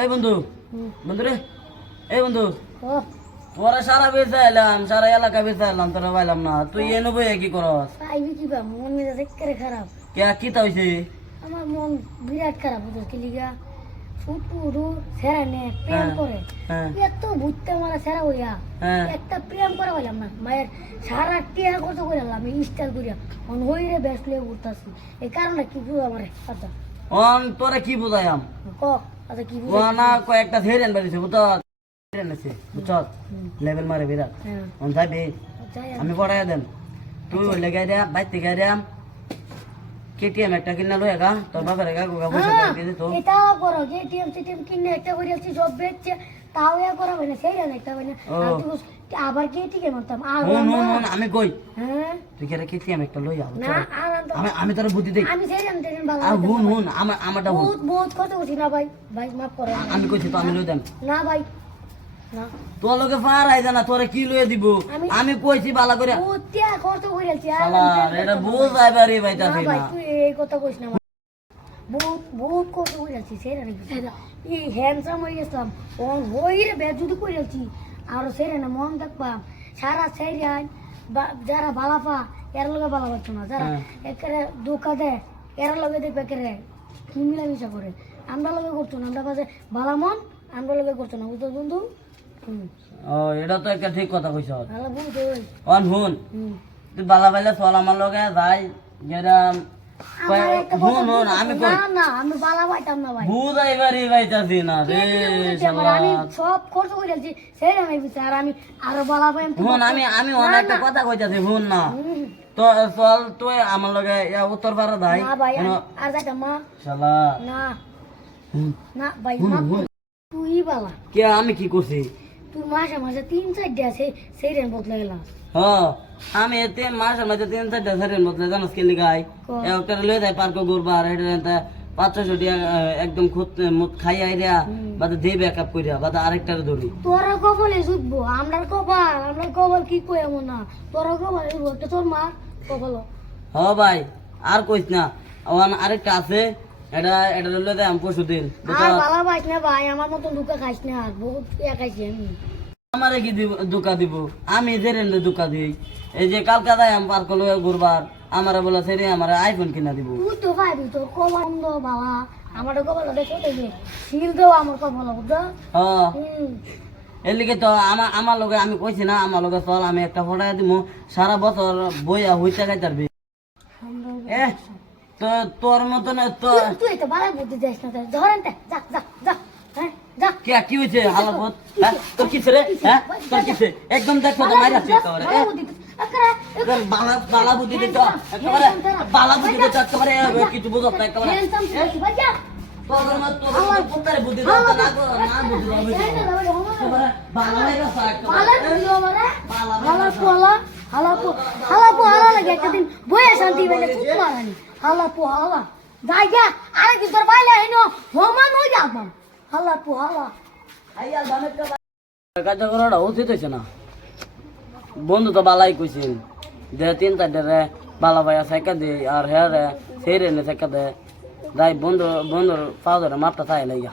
এই বন্ধু বন্ধু রে এই বন্ধু ও তোরা সারা বেঁচে এলাম সারা এলাকা বেঁচে এলাম তোরা পাইলাম না তুই এনে বই কি করস পাইবি কি বা মন মেজাজ একেবারে খারাপ। কে কি তা হইছে আমার মন বিরাট খারাপ বুঝছ কি লিগা ফুটু সেরা নে প্রেম করে হ্যাঁ এত ভূততে মারা সেরা হইয়া হ্যাঁ একটা প্রেম করে বললাম না মায়ের সারা টিয়া কত করে আমি ইনস্টল করিয়া মন হইরে বেস্ট লিয়ে ঘুরতাছি এই কারণে কি বুঝ আমার আচ্ছা অন তোরা কি বুঝাইম ক আচ্ছা কি বুঝ ওনা কয়েকটা ধেরেন বাড়িছে বুঝছ ধেরেন আছে বুঝছ লেভেল মারে বিরাট হ্যাঁ অন যাইবে যাই আমি পড়াই দেন তুই ওই লেগাই দে বাইতে গাই দেম কেটিএম একটা কিনা লই গা তোর বাবার গা গোগা বসে দিয়ে দিত এটাও করো যে টিএম সিটিএম কিনে একটা করে আছে জব বেচছে তাও এ করা হয় না সেই রান একটা হয় না আর তুই আবার কে টিকে মারতাম আর হুন আমি কই হ্যাঁ তুই কেরে কেটিএম একটা লই আও না আর আমি তোর বুদ্ধি দেই আমি সেই রান টেন ভালো আর হুন আমারটা হুন বহুত বহুত কত করছি না ভাই ভাই মাফ করে আমি কইছি তো আমি লই দেম না ভাই না তোর লগে ফার আই জানা তোরে কি লই দিব আমি কইছি বালা করে বহুত টিয়া কত করে আছে আর শালা এটা বুঝ আইবারে না বাইতাছি ভাই না তুই এই কথা কইস না বহুত বহুত কত করে আছে সেই রান এই হ্যান্ডসাম হয়ে গেছিলাম ও হইরে বেজুদি করে আছি আর সেই রান মন দেখবা সারা সেই রান যারা বালাপা এর লগে বালা পাচ্ছ না যারা একেবারে ধোকা দেয় এর লগে দেখবে একেবারে কি মিলামিশা করে আমরা লগে করছো না আমরা কাছে বালা মন আমরা লগে করছো না বুঝতো বন্ধু ও এটা তো একটা ঠিক কথা কইছ ভালো বন্ধু অন হুন তুই বালা বাইলে চল আমার লগে যাই যেরাম হুন আমি কই না না আমি বালা পাইতাম না ভাই বুঝ আইবারে বাইতাছি না রে শালা আমি সব খরচ করে আছি সেই রান বিচার আমি আরো বালা পাইম হুন আমি অনেকটা কথা কইতাছি হুন না তো চল তুই আমার লগে উত্তর পাড়া যাই না ভাই আর যাইতাম না শালা না হুন না ভাই না তুই বালা কে আমি কি করছি তুই মাসে মাসে 3-4 আছে সেই রান বদলে গেলাম হ আমি এতে মাসের মাঝে 3-4টা ধরেন মতলে জানাস কে লিগাই একটা লয়ে যায় পার্ক ঘুরবার এটা 500 টাকা একদম খুদ খাই আইরা বাদে দে ব্যাকআপ কইরা বাদে আরেকটারে ধরি তোরা কপালে জুটবো আমরার কপাল কি কই এমন না তোরা কপালে জুটবো একটা তোর মা কপাল হ ভাই আর কইস না ওখানে আরেকটা আছে এটা লয়ে যায় আমি পরশু দিন আর বালা পাইস না ভাই আমার মতন দুকা খাইস না আর বহুত খাইছি আমি আমারে কি দুকা দিব আমি যে রেন্ডে দুকা দিই এই যে কালকা যাই আমি পার্ক লয়ে ঘুরবার আমারে বলে সেরে আমারে আইফোন কিনা দিব তুই তো পাইবি তোর কপাল বন্ধ বাবা আমার কপাল দেখো দেখবি সিল দেও আমার কপাল বুঝছো হ্যাঁ এলিকে তো আমার লগে আমি কইছি না আমার লগে চল আমি একটা ফটাই দিব সারা বছর বইয়া হইতে গাইতারবি এ তো তোর মতন তো তুই তো বালা বুদ্ধি যাস না ধরেন যা যা যা হ্যাঁ যা কে কি হইছে হালাবত হ্যাঁ তোর কিছে রে হ্যাঁ তোর কিছে একদম দেখো তো মাইরা আছে একেবারে একদম বালা বুদ্ধি দিত একেবারে বালা বুদ্ধি দিত একেবারে কিছু বুঝত না একেবারে তোর মত তোর পুত্রে বুদ্ধি দাও না গো না বুদ্ধি দাও একেবারে বালা হয়ে গেছে একেবারে হালা লাগে একদিন বয়ে শান্তি পাইলে চুপ মারানি হালা যাই গা আরে কি তোর পাইলে হেনো হোমান হই যাবাম হালা আইয়াল দামে কাজ করাটা উচিত হইছে না বন্ধু তো বালাই কইছেন যে 3-4 রে বালা ভাইয়া সাইকা দে আর হ্যাঁ রে সেই রে সাইকা দে যাই বন্ধুর পাউডার মাপটা তাই লাইগা